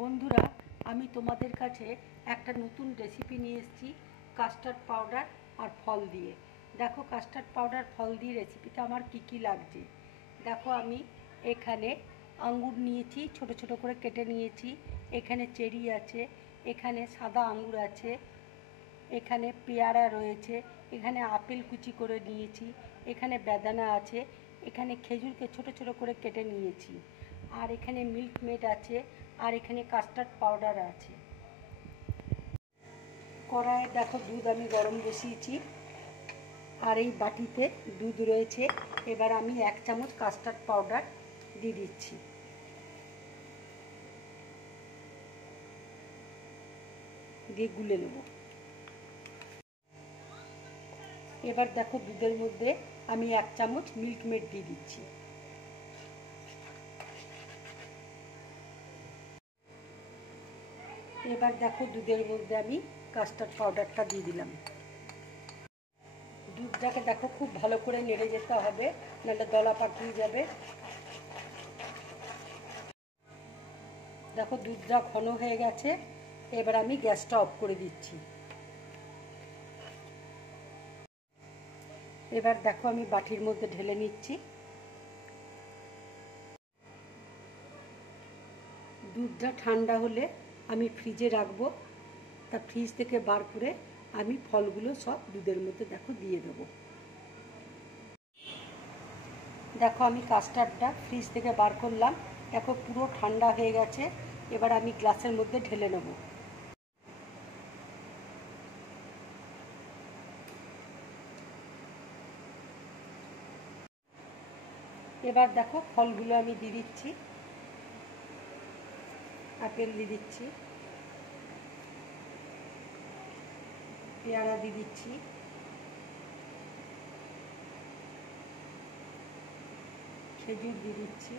বন্ধুরা, আমি তোমাদের কাছে একটা নতুন রেসিপি নিয়ে এসেছি কাস্টার্ড পাউডার আর ফল দিয়ে। দেখো কাস্টার্ড পাউডার ফল দিয়ে রেসিপিটা আমার কি লাগছে। দেখো আমি এখানে আঙ্গুর নিয়েছি, ছোট ছোট করে কেটে নিয়েছি। এখানে চেরি আছে, এখানে সাদা আঙ্গুর আছে, এখানে পেয়ারা রয়েছে, এখানে আপেল কুচি করে নিয়েছি, এখানে বেদানা আছে, এখানে খেজুরকে ছোট ছোট করে কেটে নিয়েছি, আর এখানে মিল্ক মেড আছে, আর এখানে কাস্টার্ড পাউডার আছে। কড়াইয়ে দেখো দুধ আমি গরম বসিয়েছি, আর এই বাটিতে দুধ রয়েছে। এবার আমি 1 চামচ কাস্টার্ড পাউডার দিয়ে দিচ্ছি। দিয়ে গুলে নেব। এবার দেখো দুধের মধ্যে আমি 1 চামচ মিল্ক মেড দিয়ে দিচ্ছি। এবার দেখো দুধের মধ্যে আমি কাস্টার্ড পাউডারটা দিয়ে দিলাম। দুধটাকে দেখো খুব ভালো করে নেড়ে যেতে হবে, নাহলে দলা পাকিয়ে যাবে। দেখো দুধটা ঘন হয়ে গেছে। এবার আমি গ্যাসটা অফ করে দিচ্ছি। এবার দেখো আমি বাটির মধ্যে ঢেলে নিচ্ছি। দুধটা ঠান্ডা হলে আমি ফ্রিজে রাখবো। তা ফ্রিজ থেকে বার করে আমি ফলগুলো সব দুধের মধ্যে দেখো দিয়ে দেবো। দেখো আমি কাস্টার্ডটা ফ্রিজ থেকে বার করলাম। দেখো পুরো ঠান্ডা হয়ে গেছে। এবার আমি গ্লাসের মধ্যে ঢেলে নেব। এবার দেখো ফলগুলো আমি দিয়ে দিচ্ছি। আপেল দিয়ে দিচ্ছি, পেয়ারা দিয়ে দিচ্ছি, খেজুর দিয়ে দিচ্ছি,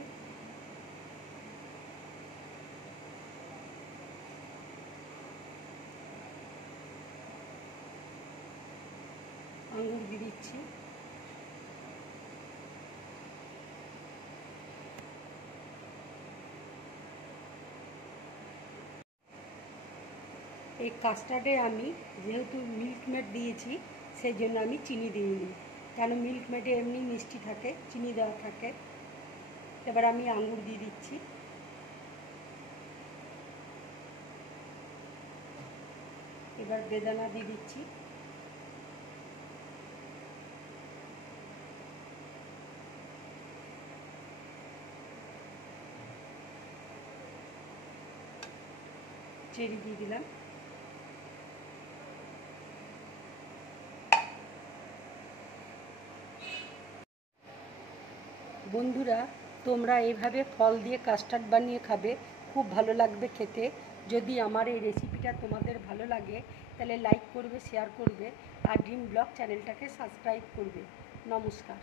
আঙুর দিয়ে দিচ্ছি, এই কাস্টার্ডে আমি যেহেতু মিল্ক মেড দিয়েছি সেই জন্য আমি চিনি দিইনি, কেন মিল্ক মেডে এমনি মিষ্টি থাকে, চিনি দেওয়া থাকে। এবার আমি আঙুর দিয়ে দিচ্ছি। এবার বেদানা দিয়ে দিচ্ছি। চেরি দিয়ে দিলাম। বন্ধুরা, তোমরা এইভাবে ফল দিয়ে কাস্টার্ড বানিয়ে খাবে, খুব ভালো লাগবে খেতে। যদি আমার এই রেসিপিটা তোমাদের ভালো লাগে তাহলে লাইক করবে, শেয়ার করবে, আর ড্রিম ব্লগ চ্যানেলটাকে সাবস্ক্রাইব করবে। নমস্কার।